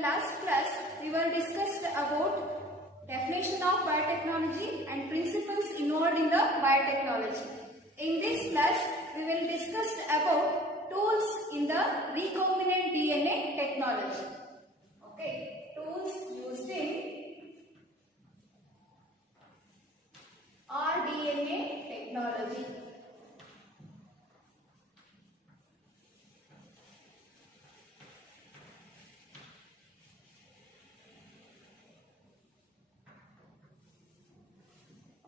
last class we were discussed about definition of biotechnology and principles involved in the biotechnology. In this class we will discuss about tools in the recombinant DNA technology. Okay, tools used in rDNA technology.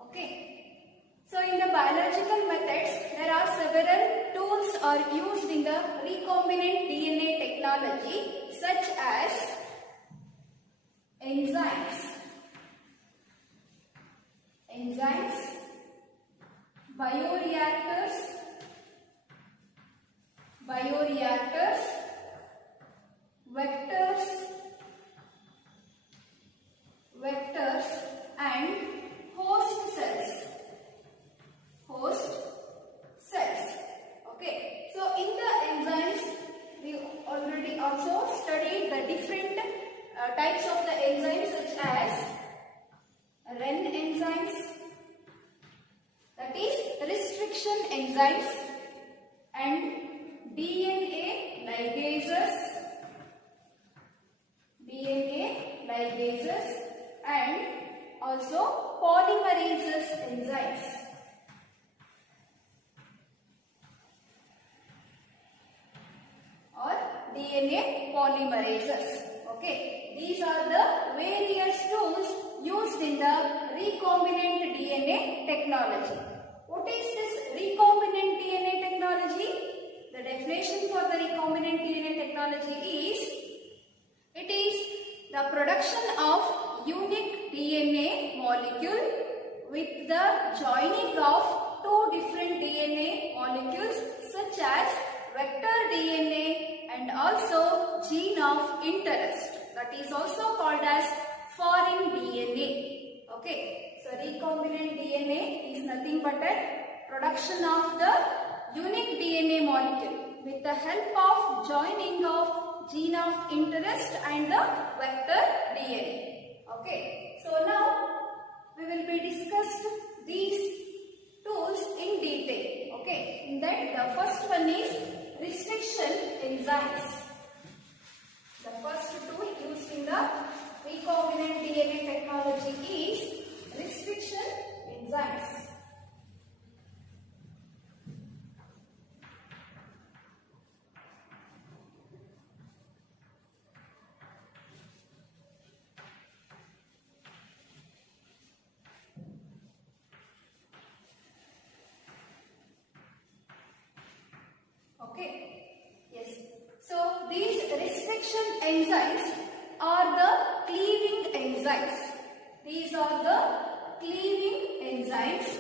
Okay, so in the biological methods there are several tools are used in the recombinant DNA technology, such as enzymes, bioreactors, vectors and host cells. Okay, so in the enzymes we already also studied the different types of the enzymes, such as REN enzymes, that is restriction enzymes, and DNA ligases and also polymerases enzymes. Or DNA polymerases. Okay, these are the various tools used in the recombinant DNA technology. What is this recombinant DNA technology? The definition for the recombinant DNA technology is, it is the production of unique DNA molecule with the joining of two different DNA molecules, such as vector DNA and also gene of interest, that is also called as foreign DNA. Okay, so recombinant DNA is nothing but a production of the unique DNA molecule with the help of joining of gene of interest and the vector DNA. Okay, so now we will be discussed these tools in detail. Okay, in that the first one is restriction enzymes. The first tool used in the recombinant DNA technology is restriction enzymes. Okay, yes. So these restriction enzymes are the cleaving enzymes. These are the cleaving enzymes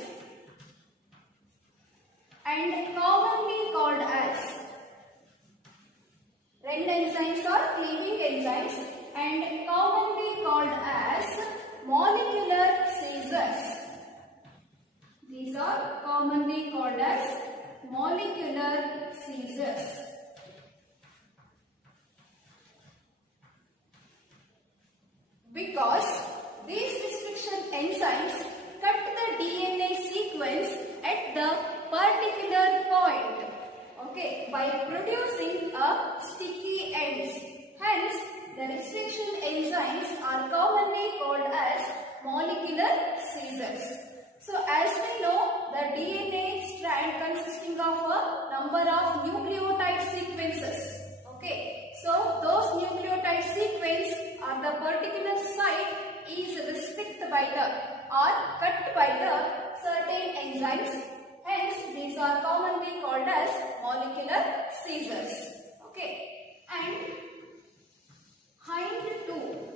and commonly called as REN enzymes are cleaving enzymes and commonly called as molecular scissors. These are commonly called as molecular scissors. Because these restriction enzymes cut the DNA sequence at the particular point, okay, by producing a sticky ends. Hence, the restriction enzymes are commonly called as molecular scissors. So, as we know, the DNA strand consisting of a number of nucleotide sequences. Okay, so those nucleotide sequence are the particular site is restricted by the or cut by the certain enzymes. Hence, these are commonly called as molecular scissors. Okay, and hind 2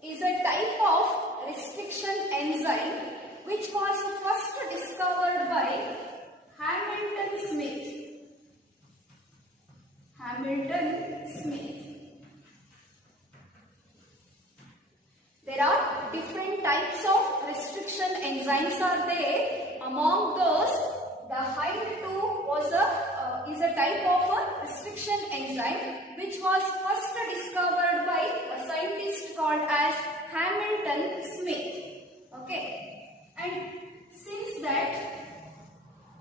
is a type of restriction enzyme which was first discovered by Hamilton Smith. There are different types of restriction enzymes are there. Among those, the hind 2 is a type of a restriction enzyme which was first discovered by a scientist called as Hamilton Smith. Okay, and since that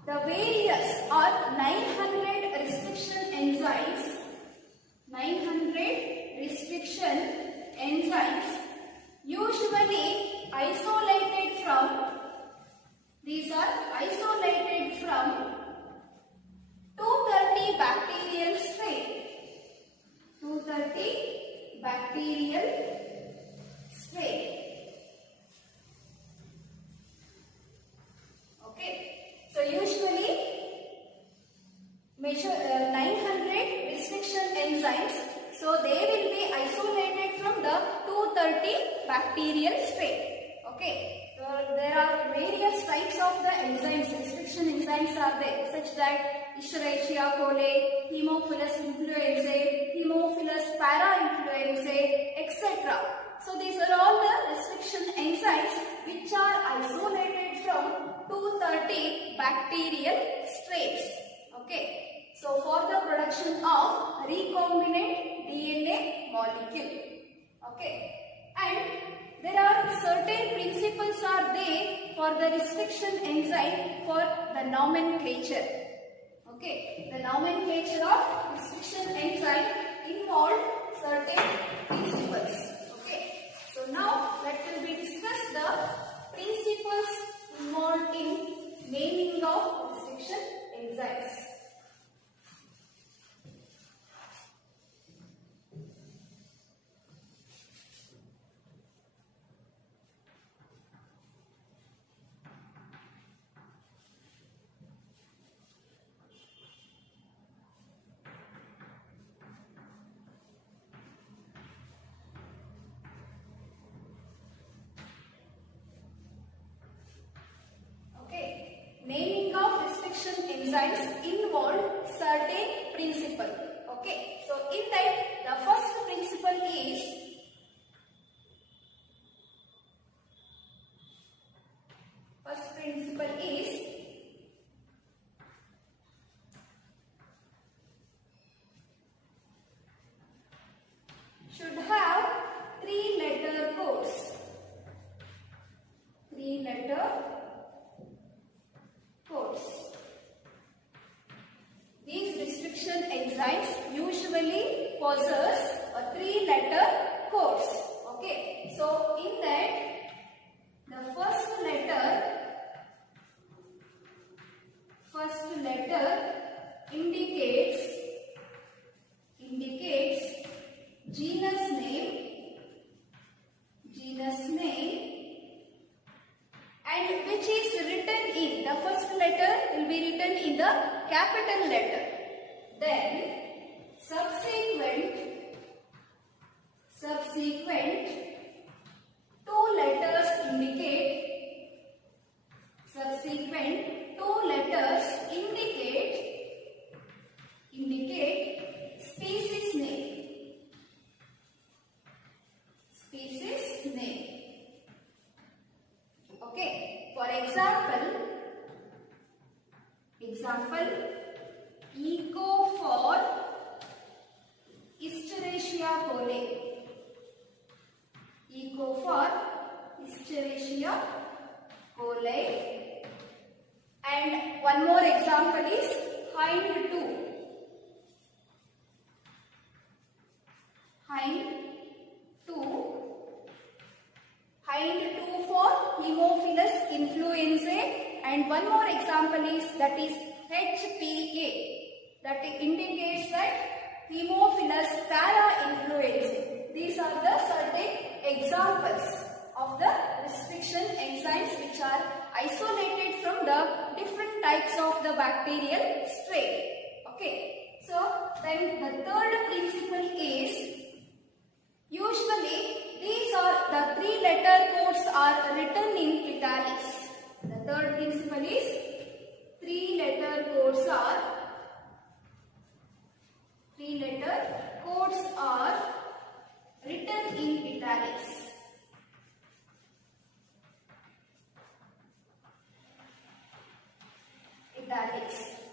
the various or 900 restriction enzymes, 900 restriction enzymes usually isolated from, these are isolated from 230 bacterial strain. 230 bacterial strain. Okay, so usually measure 900 restriction enzymes, so they will be isolated from the 230 bacterial strain. Okay, so there are various types of the enzymes, restriction enzymes are there, such that Escherichia coli, Haemophilus influenzae, Haemophilus parainfluenzae, etc. So these are all the restriction enzymes which are isolated from 230 bacterial strains. Okay, so for the production of recombinant DNA molecule. Okay, and there are certain principles are there for the restriction enzyme for the nomenclature. Okay, the nomenclature of restriction enzyme involved certain principles. Okay, so now let me discuss the principles involved in naming of restriction enzymes. Naming of restriction enzymes involve certain principle. Okay, so in that the first principle is should have 3-letter codes. 3-letter codes. These restriction enzymes usually possess a 3-letter codes. Okay, so in that the first letter indicates genus name, and which is written in, the first letter will be written in the capital letter. Then subsequent 2 letters indicate species name. Okay, for example, Eco for Escherichia coli. Eco for Escherichia coli. And one more example is Hind 2. Hind 2 for Haemophilus influenzae, and one more example is that is HPA, that indicates that Haemophilus parainfluenzae. These are the certain examples of the restriction enzymes which are isolated from the different types of the bacterial strain. Okay, so then the third principle is usually these are the 3-letter codes are written in italics. The third principle is 3-letter codes are written in italics.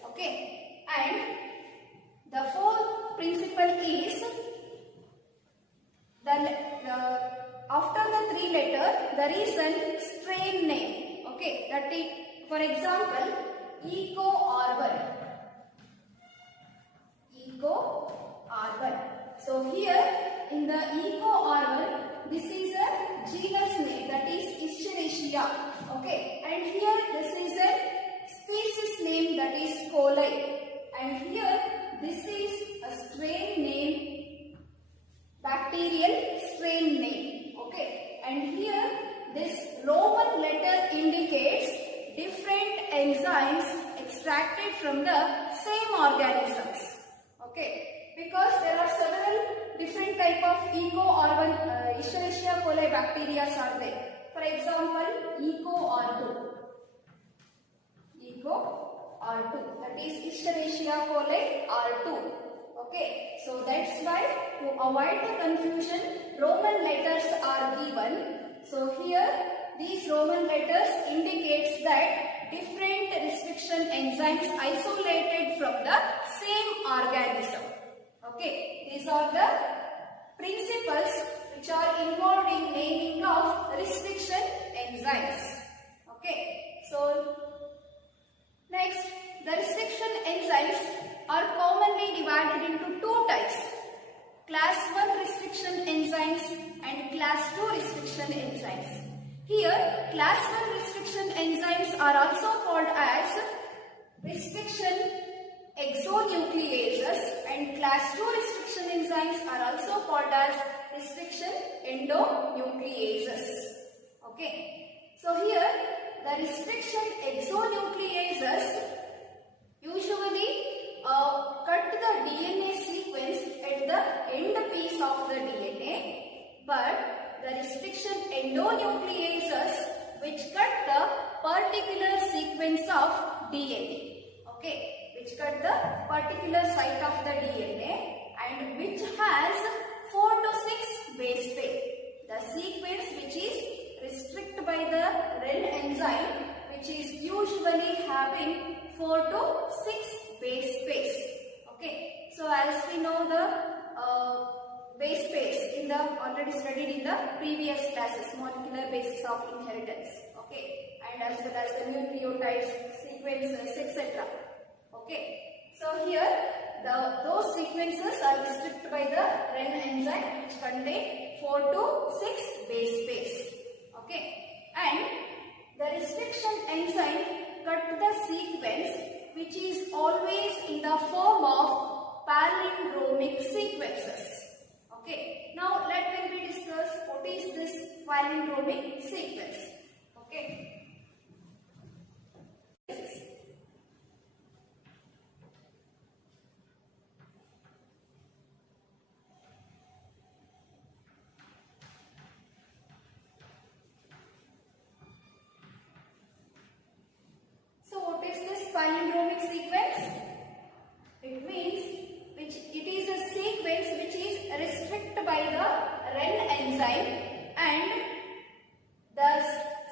Okay, and the fourth principle is after the three letter there is a strain name. Okay, that is, for example, Eco Arbor. Eco Arbor. So here in the Eco Arbor, this is a genus name, that is Escherichia. Okay, and here this is a species name, that is coli. And here this is a strain name, bacterial strain name. Okay, and here this Roman letter indicates different enzymes extracted from the same organisms. Okay, because there are several different type of Escherichia coli bacteria are there. For example, Eco R2. Eco R2, that is Escherichia coli R2. Okay, so that's why to avoid the confusion, Roman letters are given. So here these Roman letters indicates that different restriction enzymes isolated from the same organism. Okay, these are the principles which are involved in naming of restriction enzymes. Okay, so next, the restriction enzymes are commonly divided into two types: class 1 restriction enzymes and class 2 restriction enzymes. Here, class 1 restriction enzymes are also called as restriction exonucleases, and class 2 restriction enzymes are also called as restriction endonucleases. Okay, so here the restriction exonucleases usually cut the DNA sequence at the end piece of the DNA, but the restriction endonucleases which cut the particular sequence of DNA. Okay, which cut the particular site of the DNA and which has 4 to 6 base pair. The sequence which is restricted by the REN enzyme, which is usually having 4 to 6 base pairs. Okay, so as we know the base pairs in the already studied in the previous classes, molecular basis of inheritance. Okay, and as well as the nucleotides, sequences, etc. Okay, so here those sequences are restricted by the REN enzyme which contain 4 to 6 base pairs. Okay, and the restriction enzyme cut the sequence which is always in the form of palindromic sequences. Okay, now let me discuss what is this palindromic sequence. Okay. Palindromic sequence? It means it is a sequence which is restricted by the REN enzyme, and the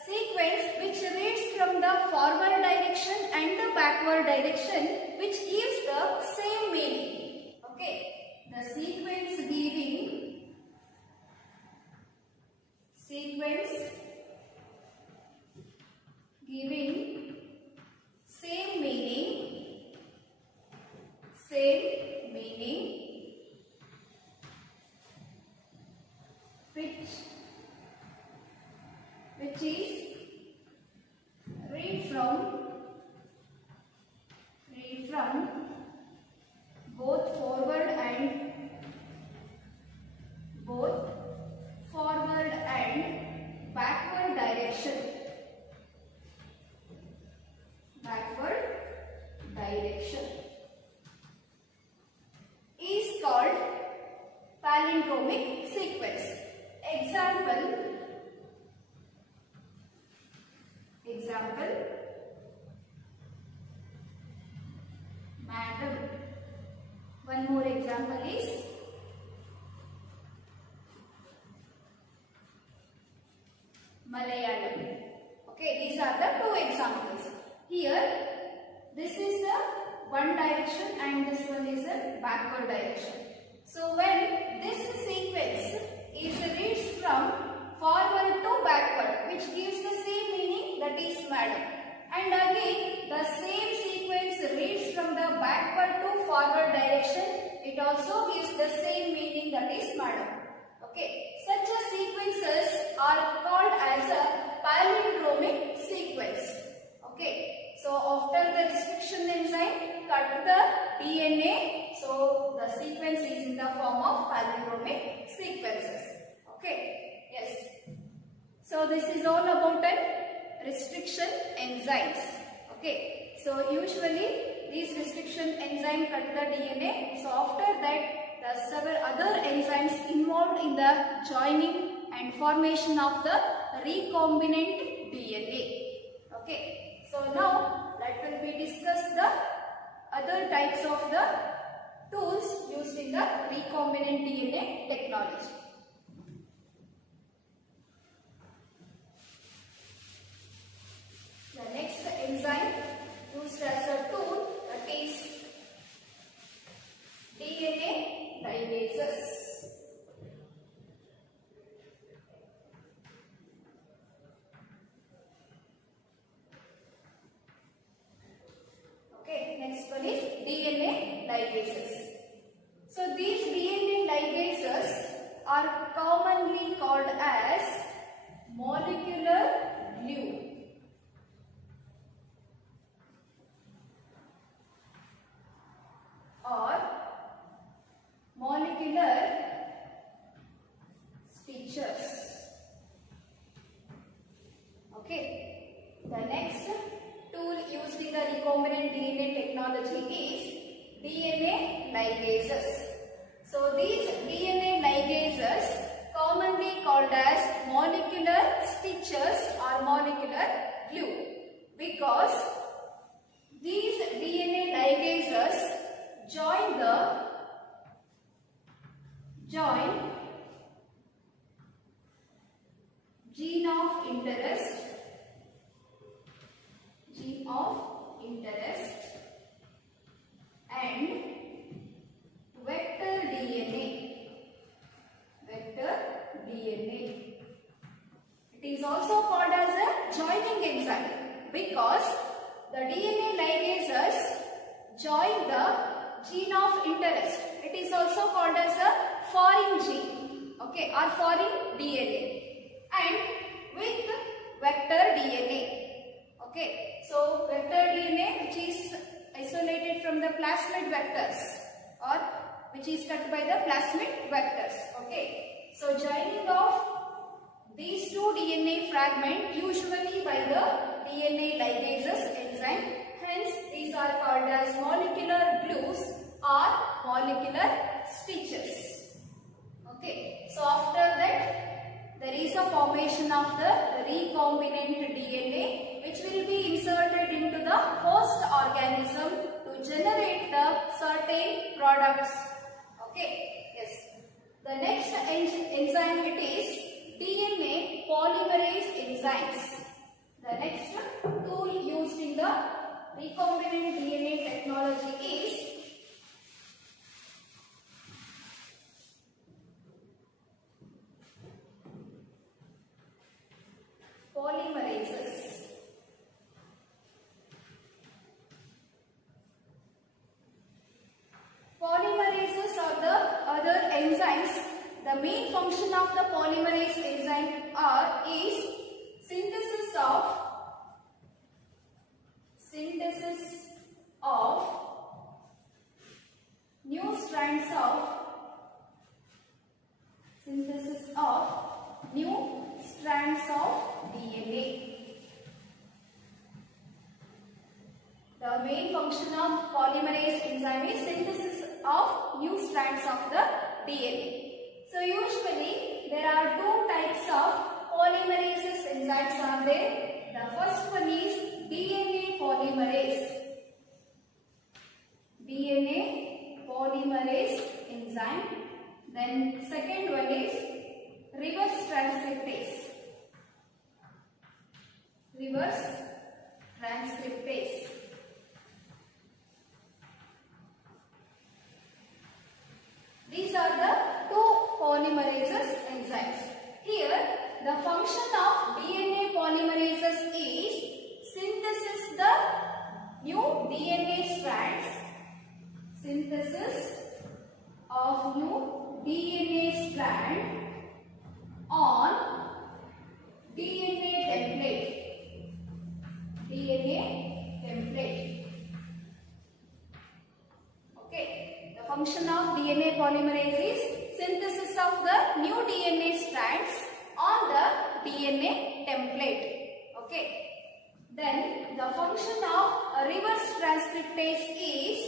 sequence which reads from the forward direction and the backward direction, which gives the same meaning. Okay, the sequence giving same meaning which is read from both forward and backward direction. Is called palindromic sequence. Example, madam. One more example is Malayalam. Okay, these are the two examples. Here, this is the one direction and this one is a backward direction. So when this sequence is reads from forward to backward, which gives the same meaning, that is madam. And again the same sequence reads from the backward to forward direction, it also gives the same meaning, that is madam. Okay, such a sequences are called as a palindromic sequence. Okay, so after the restriction enzyme cut the DNA, so the sequence is in the form of palindromic sequences. Okay, yes. So this is all about restriction enzymes. Okay, so usually these restriction enzyme cut the DNA. So after that, the several other enzymes involved in the joining and formation of the recombinant DNA. Okay, so now let will be discuss the other types of the tools used in the recombinant DNA technology. The next enzyme used as a tool, that is DNA ligases. Okay, next one is DNA ligases. So these DNA ligases are commonly called as molecular glue or molecular stitches. Okay, the next tool used in the recombinant DNA technology is DNA ligases. So these DNA ligases commonly called as molecular stitches or molecular glue because these DNA ligases join gene of interest and vector DNA. It is also called as a joining enzyme because the DNA ligases join the gene of interest. It is also called as a foreign gene, okay, or foreign DNA, and with vector DNA. Okay, so vector DNA which is isolated from the plasmid vectors or which is cut by the plasmid vectors. Okay, so joining of these two DNA fragments usually by the DNA ligases enzyme. Hence, these are called as molecular glues or molecular stitches. Okay, so after that, there is a formation of the recombinant DNA which will be inserted into the host organism to generate the certain products. Okay, yes. The next enzyme it is DNA polymerase enzymes. The next tool used in the recombinant DNA technology is polymerases. Polymerases are the other enzymes. The main function of the polymerase enzyme is synthesis of new strands of DNA. The main function of polymerase enzyme is synthesis of new strands of the DNA. So usually there are two types of polymerases enzymes are there. The first one is DNA polymerase enzyme. Then second one is reverse transcriptase. These are the two polymerases enzymes. Here, the function of DNA polymerases is synthesis the new DNA strands. Synthesis of new DNA strand on DNA template. DNA template. Okay. The function of DNA polymerase is synthesis of the new DNA strands on the DNA template. Okay. Then the function of a reverse transcriptase is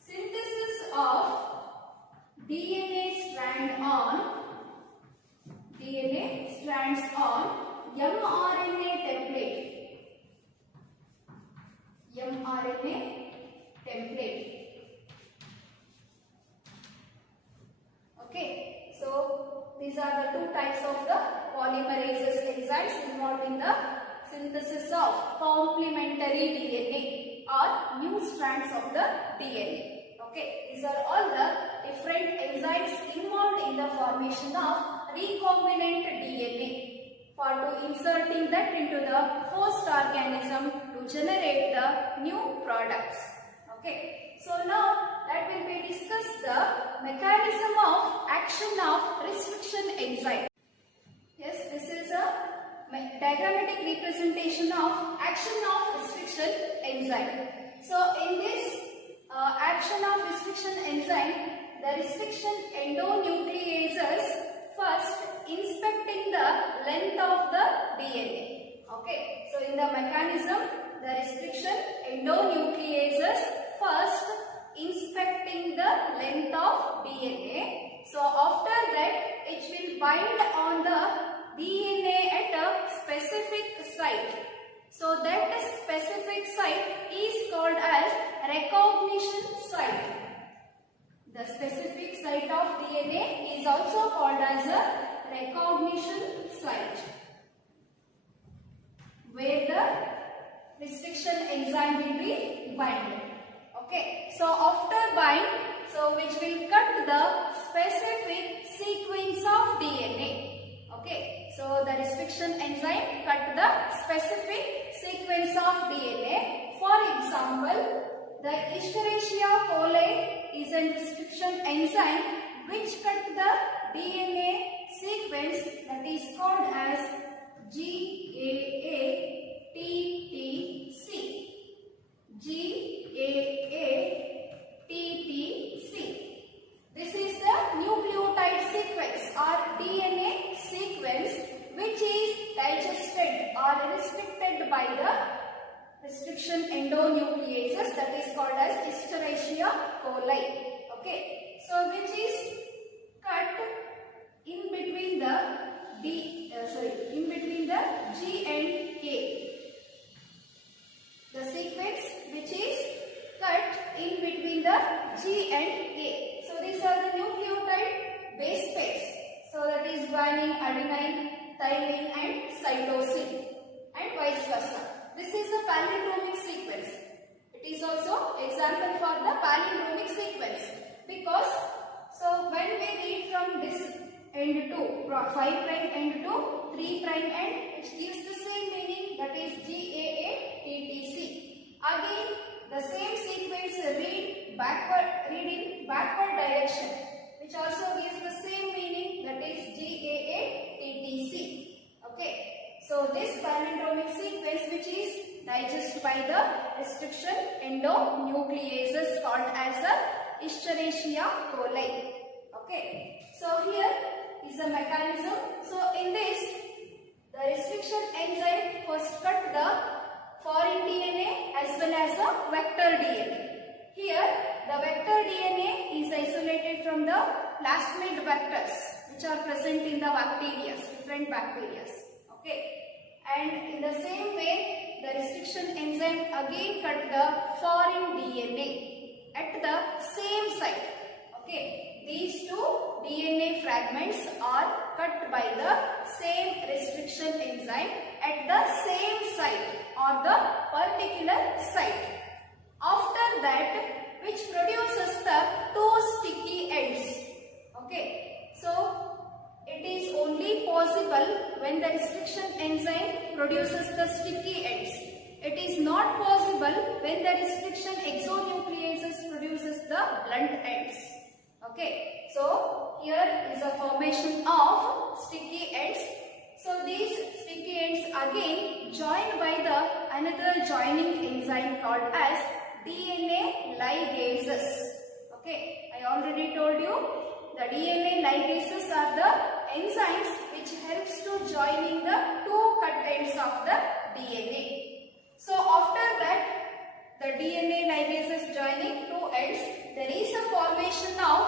synthesis of DNA strands on mRNA template. mRNA template. Okay, so these are the two types of the polymerases enzymes involved in the synthesis of complementary DNA or new strands of the DNA. Okay, these are all the different enzymes involved in the formation of recombinant DNA for to inserting that into the host organism to generate the new products. Okay, so now that will be discussed the mechanism of action of restriction enzyme. Yes, this is a diagrammatic representation of action of restriction enzyme. So in this action of restriction enzyme, the restriction endonucleases first inspecting the length of the DNA. Okay, so in the mechanism, the restriction endonucleases first inspecting the length of DNA. So after that, it will bind on the DNA at a specific site. So that specific site is called as recognition site. The specific site of DNA is also called as a recognition site, where the restriction enzyme will be binded. Okay, so after bind, so which will cut the specific sequence of DNA. Okay, so the restriction enzyme cut the specific sequence of DNA. For example, the Escherichia coli is a restriction enzyme which cut the DNA sequence that is called as GAA-TTC. GAA-TTC. This is the nucleotide sequence or DNA sequence which is digested or restricted by the restriction endonucleases, that is called as Escherichia coli. Okay, so which is cut in between the G and A. The sequence which is cut in between the G and A. So these are the nucleotide base pairs. So that is guanine, adenine, thymine and cytosine and vice versa. This is a palindromic sequence. It is also example for the palindromic sequence because so when we read from this end to 5' end to 3' end, it gives the same meaning, that is GAA-TTC. Again, the same sequence read in backward direction, which also gives the same meaning, that is GAA-TTC. Okay, so this palindromic sequence which is digested by the restriction endonucleases called as a Escherichia coli. Okay, so here is the mechanism. So in this, the restriction enzyme first cut the foreign DNA as well as the vector DNA. Here, the vector DNA is isolated from the plasmid vectors which are present in the bacteria, different bacteria. Okay, and in the same way, the restriction enzyme again cut the foreign DNA at the same site. Okay, these two DNA fragments are cut by the same restriction enzyme at the same site or the particular site. After that, which produces the two sticky ends. produces the sticky ends. It is not possible when the restriction exonucleases produces the blunt ends. Okay, so here is a formation of sticky ends. So these sticky ends again joined by the another joining enzyme called as DNA ligases. Okay, I already told you the DNA ligases are the enzymes which helps to joining the two cut ends of the DNA. So after that, the DNA ligases joining two ends, there is a formation of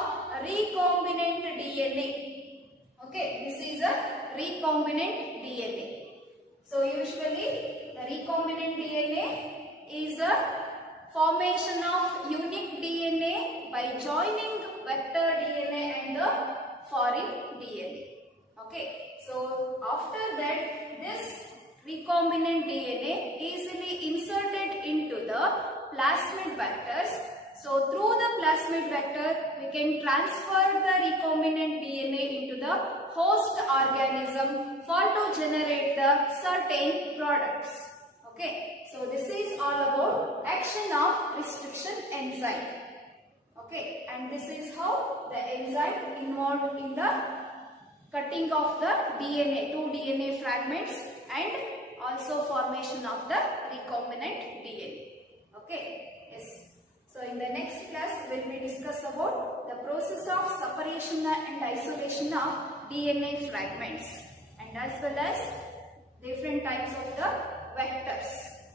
recombinant DNA. Okay, this is a recombinant DNA. So usually the recombinant DNA is a formation of unique DNA by joining vector DNA and the foreign DNA. Okay, so after that this recombinant DNA easily inserted into the plasmid vectors. So through the plasmid vector we can transfer the recombinant DNA into the host organism for to generate the certain products. Okay, so this is all about action of restriction enzyme. Okay, and this is how the enzyme involved in the cutting of the DNA, two DNA fragments, and also formation of the recombinant DNA. Okay, yes. So in the next class when we discuss about the process of separation and isolation of DNA fragments and as well as different types of the vectors.